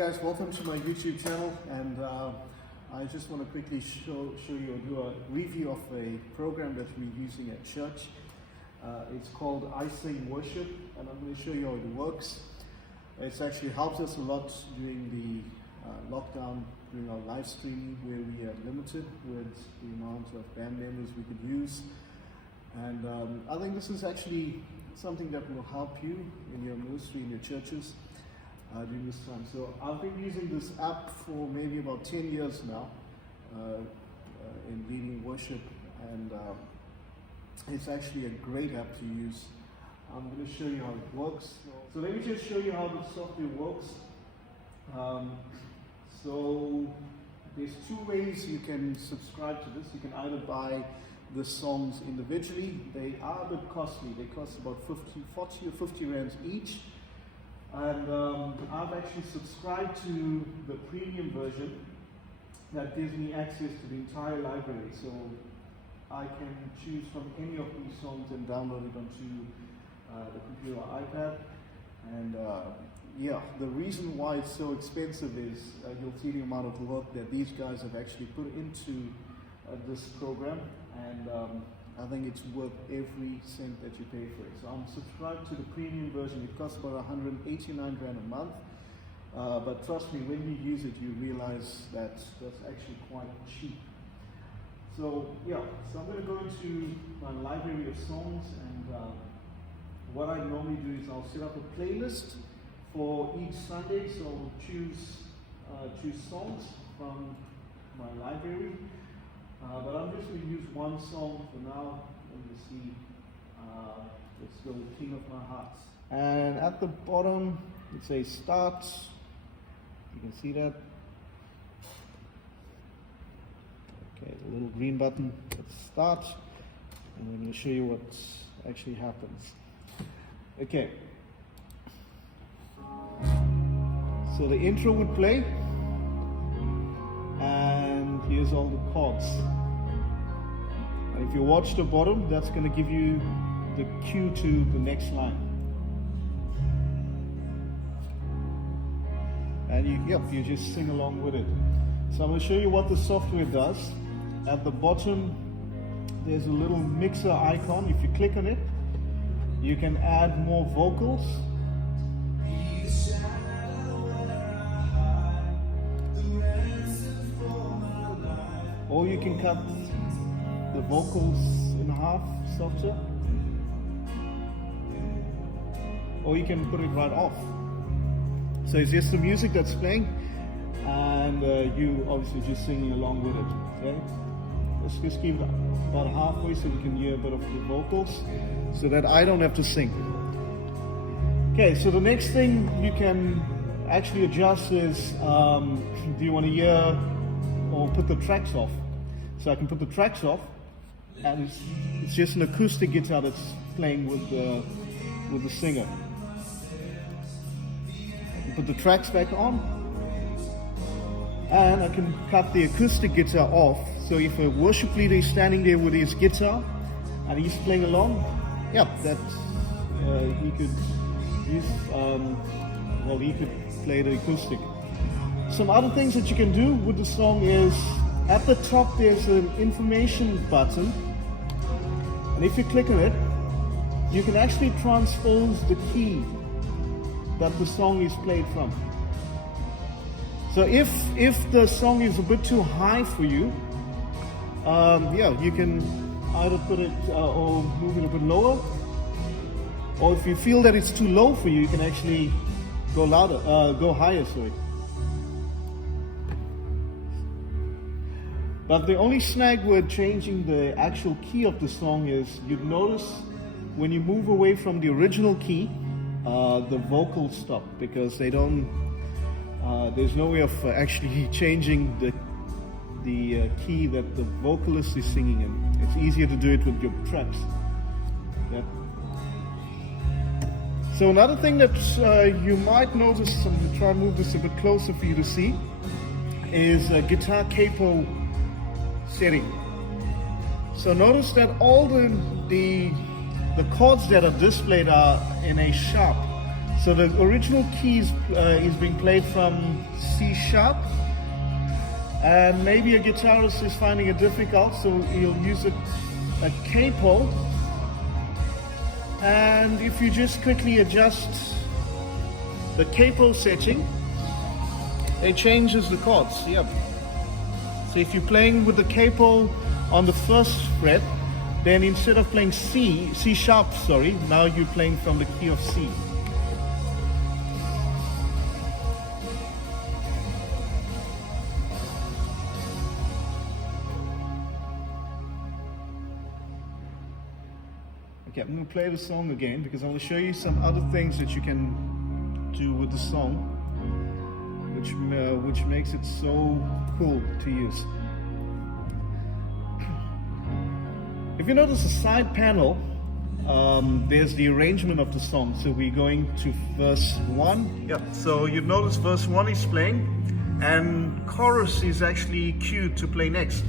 guys, welcome to my YouTube channel, and I just want to quickly show you or do a review of a program that we're using at church. It's called iSing Worship, and I'm going to show you how it works. It's actually helped us a lot during the lockdown, during our live streaming, where we are limited with the amount of band members we could use. And I think this is actually something that will help you in your ministry, in your churches during this time. So I've been using this app for maybe about 10 years now in leading worship, and it's actually a great app to use. I'm going to show you how it works. So let me just show you how the software works. So there's two ways you can subscribe to this. You can either buy the songs individually. They are a bit costly. They cost about 40 or 50 rands each. And I've actually subscribed to the premium version that gives me access to the entire library. So I can choose from any of these songs and download it onto the computer or iPad. And yeah, the reason why it's so expensive is you'll see the amount of work that these guys have actually put into this program, and I think it's worth every cent that you pay for it. So I'm subscribed to the premium version. It costs about 189 rand a month, but trust me, when you use it, you realize that that's actually quite cheap. So yeah, so I'm going to go into my library of songs, and what I normally do is I'll set up a playlist for each Sunday. So I'll choose songs from my library. But I'm just going to use one song for now. Let me see. Let's go with King of My Hearts. And at the bottom, it says Start. You can see that. Okay, the little green button. Let's start. And I'm going to show you what actually happens. Okay. So the intro would play. And here's all the chords. And if you watch the bottom, that's going to give you the cue to the next line. And you just sing along with it. So I'm going to show you what the software does. At the bottom, there's a little mixer icon. If you click on it, you can add more vocals. Or you can cut the vocals in half, softer. Or you can put it right off. So it's just the music that's playing, and you obviously just singing along with it. Okay? Let's just keep it about halfway so we can hear a bit of the vocals, so that I don't have to sing. Okay, so the next thing you can actually adjust is, do you want to hear or put the tracks off? So I can put the tracks off, and it's just an acoustic guitar that's playing with the singer. I can put the tracks back on, and I can cut the acoustic guitar off. So if a worship leader is standing there with his guitar and he's playing along, yeah, that he could use. He could play the acoustic. Some other things that you can do with the song is, at the top there's an information button, and if you click on it, you can actually transpose the key that the song is played from. So if the song is a bit too high for you, you can either put it or move it a bit lower, or if you feel that it's too low for you, you can actually go higher. Sorry. But the only snag with changing the actual key of the song is, you'd notice when you move away from the original key, the vocals stop, because they don't. There's no way of actually changing the key that the vocalist is singing in. It's easier to do it with your tracks. Yeah. So another thing that you might notice, I'm going to try and move this a bit closer for you to see, is a guitar capo setting. So notice that all the chords that are displayed are in a sharp. So the original keys is being played from C sharp, and maybe a guitarist is finding it difficult, so he'll use a capo. And if you just quickly adjust the capo setting, it changes the chords. Yep. So if you're playing with the capo on the first fret, then instead of playing C sharp, now you're playing from the key of C. Okay, I'm going to play the song again because I want to show you some other things that you can do with the song, which makes it so cool to use. If you notice the side panel, there's the arrangement of the song. So we're going to verse 1. Yeah, so you notice verse 1 is playing and chorus is actually cued to play next.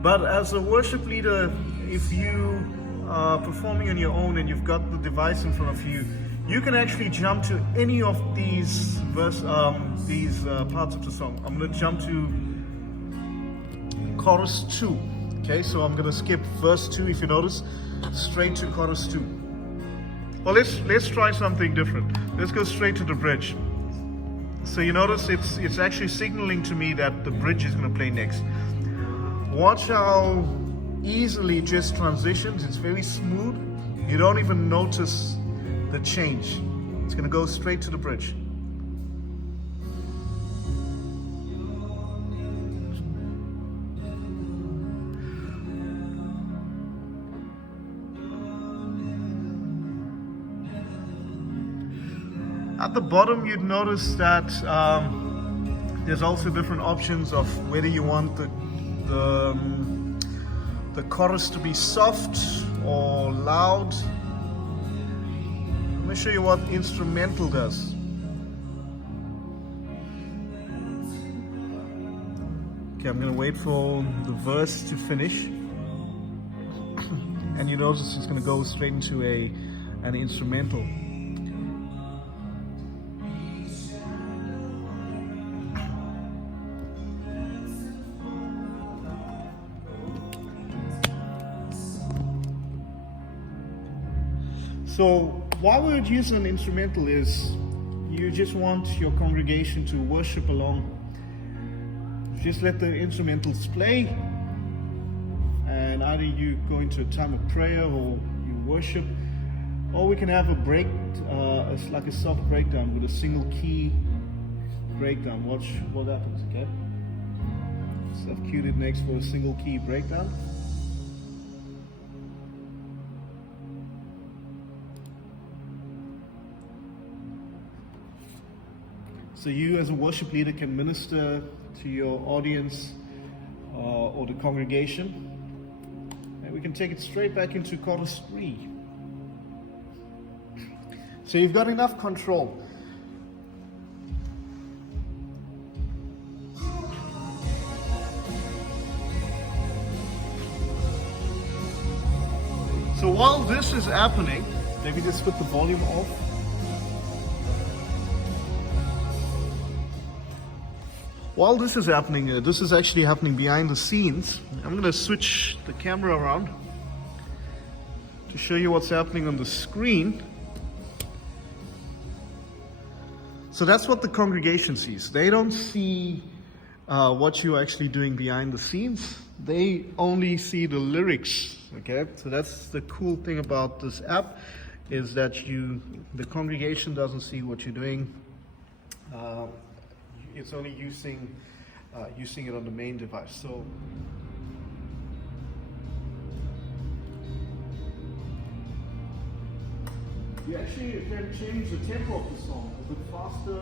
But as a worship leader, if you are performing on your own and you've got the device in front of you, you can actually jump to any of these parts of the song. I'm going to jump to chorus 2. Okay, so I'm going to skip verse 2, if you notice, straight to chorus 2. Well, let's try something different. Let's go straight to the bridge. So you notice it's actually signaling to me that the bridge is going to play next. Watch how easily it just transitions. It's very smooth. You don't even notice the change. It's going to go straight to the bridge. At the bottom, you'd notice that there's also different options of whether you want the chorus to be soft or loud. Let me show you what instrumental does. Okay, I'm going to wait for the verse to finish. And you notice it's going to go straight into an instrumental. So why we would use an instrumental is you just want your congregation to worship along. Just let the instrumentals play, and either you go into a time of prayer or you worship, or we can have a break, it's like a soft breakdown with a single key breakdown. Watch what happens, okay? So I've cued it next for a single key breakdown. So you as a worship leader can minister to your audience or the congregation. And we can take it straight back into chorus 3. So you've got enough control. So while this is happening, maybe just put the volume off. While this is happening, this is actually happening behind the scenes. I'm going to switch the camera around to show you what's happening on the screen. So that's what the congregation sees. They don't see what you're actually doing behind the scenes. They only see the lyrics. Okay, so that's the cool thing about this app, is that the congregation doesn't see what you're doing. It's only using it on the main device. So you actually can change the tempo of the song a bit faster.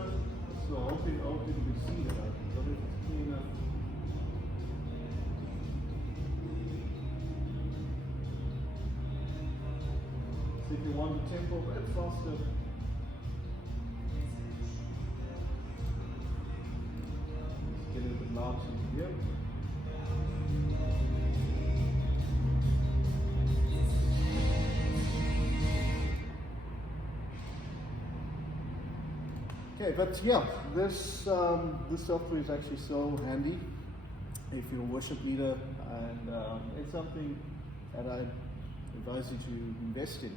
So I hope you can see that. I don't know if it's clear enough. So if you want the tempo a bit faster, get a little bit loud in here. Okay, but yeah, this software is actually so handy if you're a worship leader, and it's something that I advise you to invest in.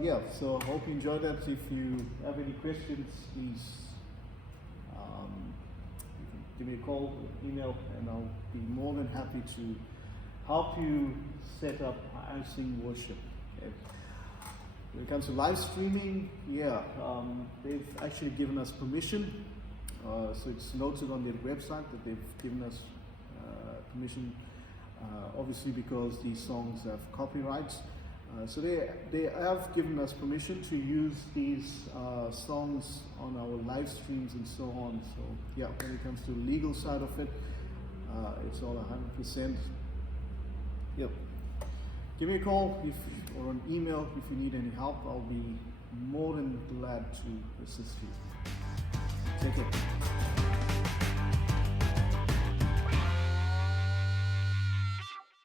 Yeah, so I hope you enjoyed that. If you have any questions, please give me a call, email, and I'll be more than happy to help you set up iSing worship. Okay. When it comes to live streaming, yeah, they've actually given us permission. So it's noted on their website that they've given us permission, obviously because these songs have copyrights. So they have given us permission to use these songs on our live streams and so on. So yeah, when it comes to the legal side of it, it's all 100%. Yep. Give me a call or an email if you need any help. I'll be more than glad to assist you. Take care.